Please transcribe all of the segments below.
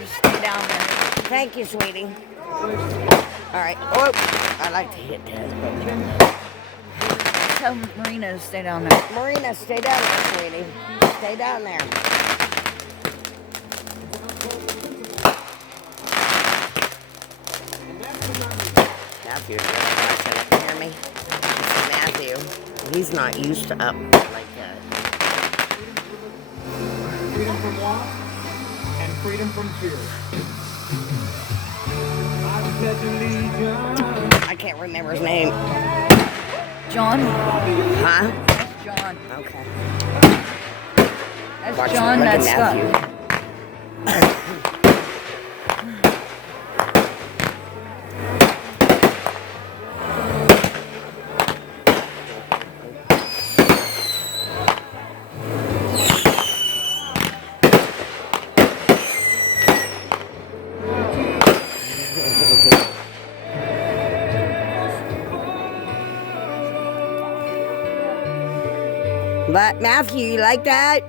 to stay down there. Thank you, sweetie. All right. Oh, I like to hit that. Tell Marina to stay down there. Marina, stay down there, sweetie. Stay down there. Matthew, can you hear me? Matthew, he's not used to up like that. Freedom from want and freedom from fear. I pledge allegiance. I can't remember his name. John? Huh? That's John. Okay. That's Watch John, look at that's Matthew. Scott. But Matthew, you like that?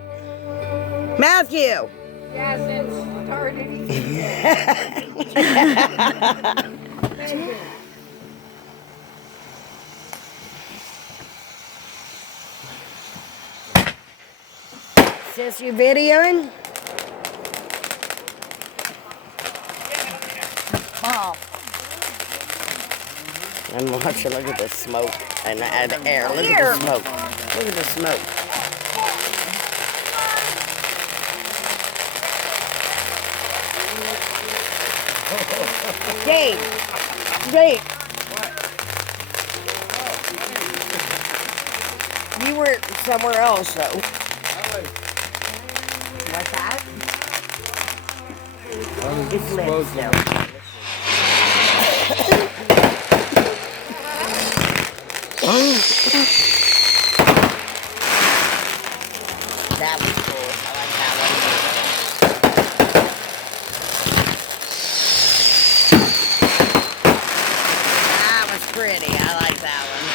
Matthew! Yeah, since started Sis, you videoing? Mom. I'm watching. Look at the smoke and the air. Look at the smoke. Look at the smoke. Dave. You were somewhere else, though. What's that? It's lit still. That was cool. I like that one. That was pretty. I like that one.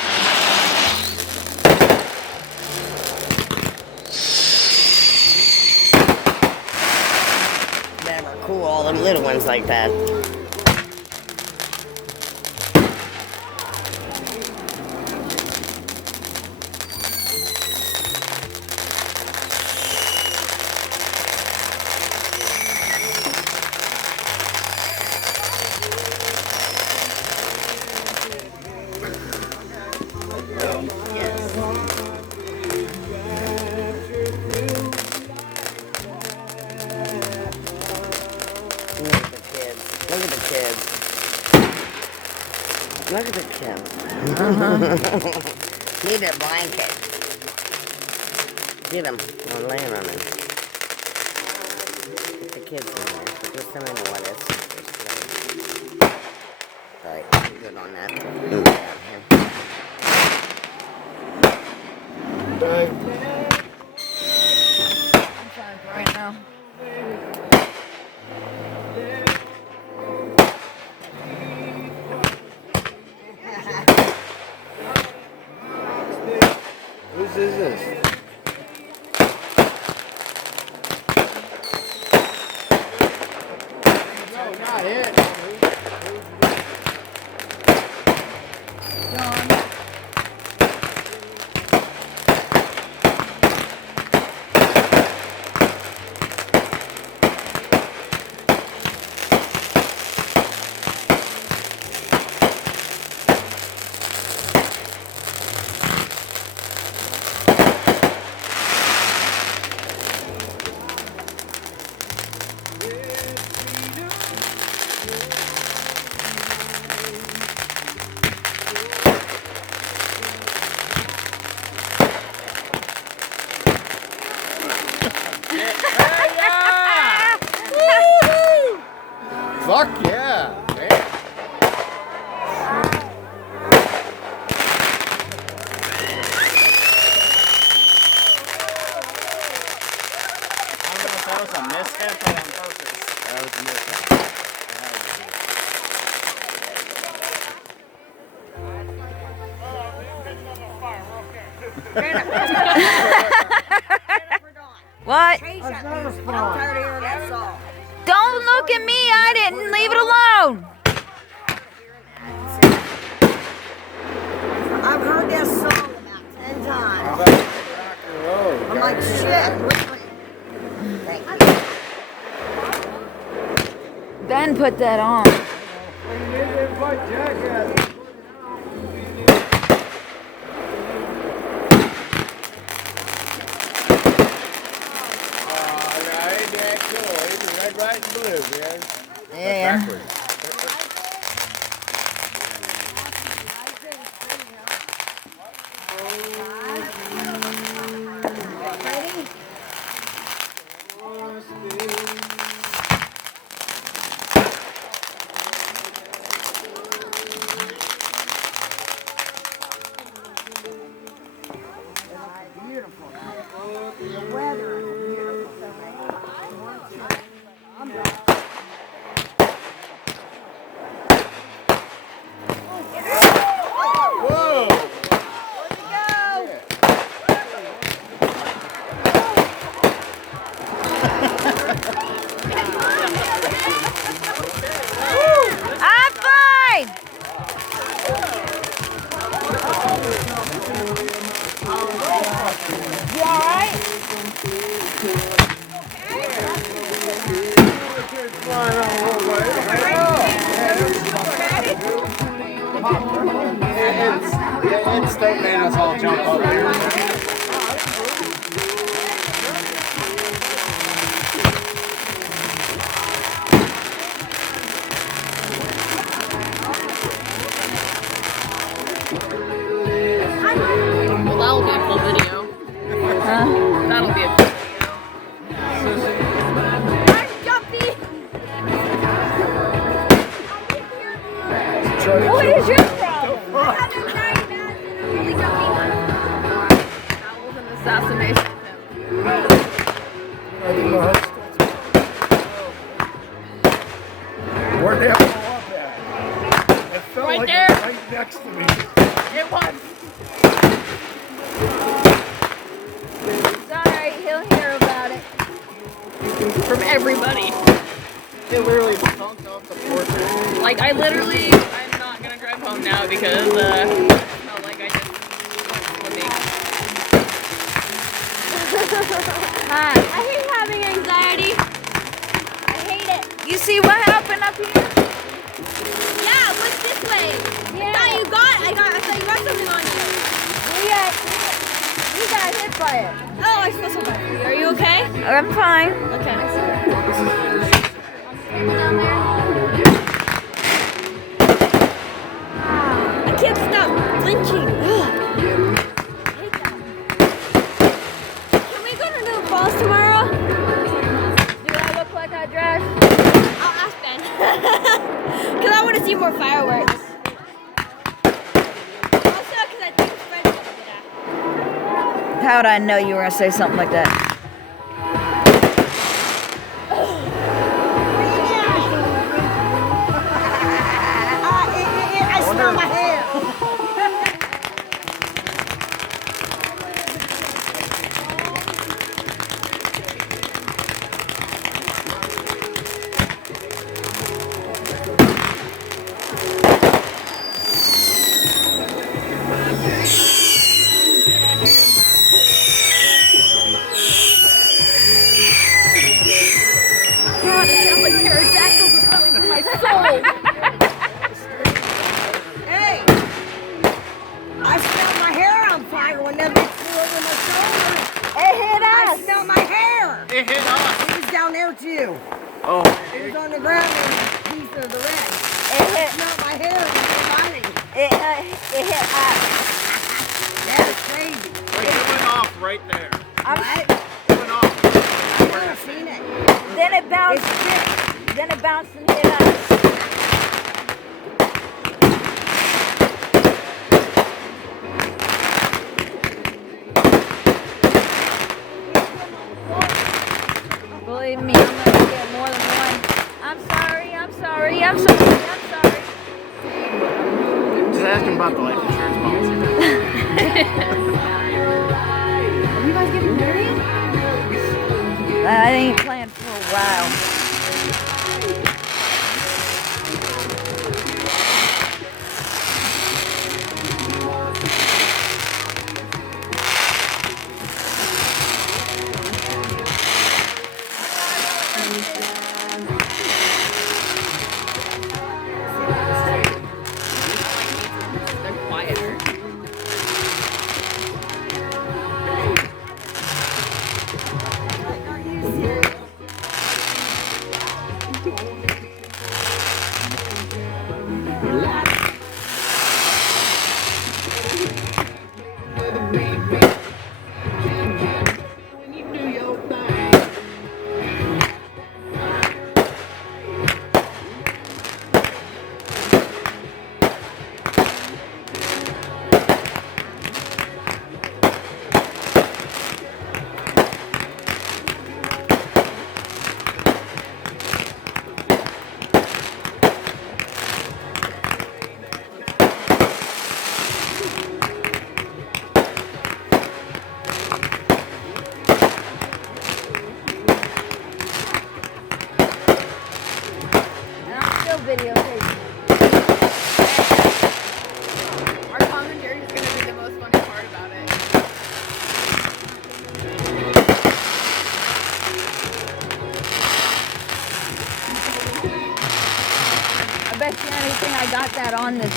Never cool. All them little ones like that. Look at the kids. Need a blanket. Get them. I'm laying on them. Get the kids in there. So just let me know what it's. Alright, good on that. Move down here. I'm trying right now. Whose is this? No, not it. John. Fuck yeah, man. I don't know if that was a mishap or on purpose. That was a mishap. What? I'm tired of hearing that song. Don't look at me. I didn't. Leave it alone. I've heard that song about 10 times. I'm like, shit. Thank you. Ben put that on. Red, white, and blue, man. Yeah. Backwards. I'm fine. You all right? It's don't make us all jump up here. Well, that'll be a full video. Huh? That'll be a full What is your problem? That was an assassination attempt. Where'd they all up at? It felt Right like there. it was right next to me. It was. Sorry, he'll hear about it. From everybody. It literally thunked off the porch. Like, I'm not gonna drive home now because, I felt like I just swimming. Hi. I hate having anxiety. I hate it. You see what happened up here? Yeah, what's this way? Yeah. I thought you got something on you. We got hit by it. Oh, I feel so bad for you. Are you okay? I'm fine. Okay. I can't stop flinching. Can we go to the falls tomorrow? Do I look like I dress? I'll ask Ben. Because I want to see more fireworks. Also, because I think Fred's going to do that. How'd I know you were gonna say something like that? I smell my hair. God, it sounds like pterodactyls are coming for my soul. Hey, I smelled my hair on fire when that bitch flew over my shoulder. It hit I us. smelled my hair. It hit us. It was down there too. Oh, It was on the ground and a piece of the red. It I hit. smelled my hair on my body. It hit us. That's crazy. wait, it went off right there. What? It went off. I've never seen it. Then it It's bounced. thick. Then it bounced and hit us. Believe me, I'm gonna get more than one. I'm sorry. I'm sorry. I'm sorry. I'm sorry. Just ask him about the life insurance policy. Are you guys getting married? I ain't planned for a while.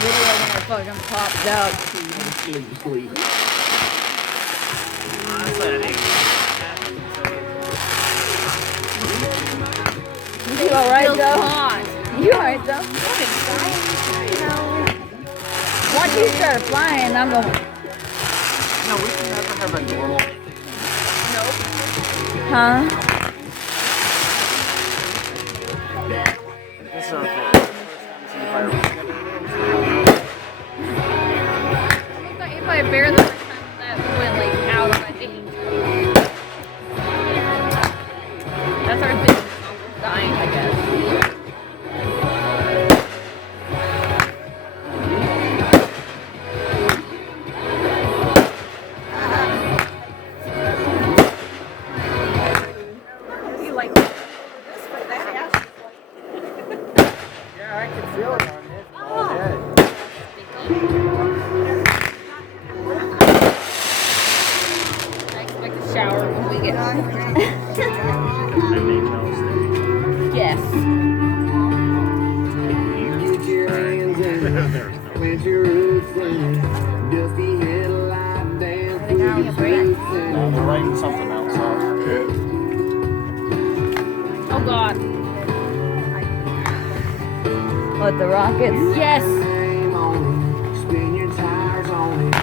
video when it fucking popped up. Honestly, I think You alright Still though? hot. You alright though? Once you start flying, I'm gonna. no, we can never have a normal. Huh? This is our first time seeing fireworks. I thought you probably bear the first time that went like out on a date. That's our thing. Dying, I guess. Yeah, I can feel it on his bald head. I expect a shower when we get home. I make those things. Yes. There's no. Plant your roots in dusty headlight dance with your friends. No, they're writing something else off. Oh God. What, the Rockets? Yes. Name on it, spin your tires on it.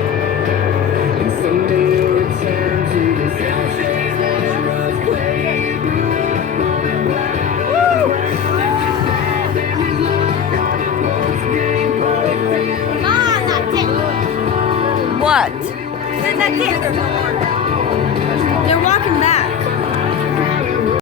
And someday you'll return to this ocean that was playing. Mom, that's it. What? That's it.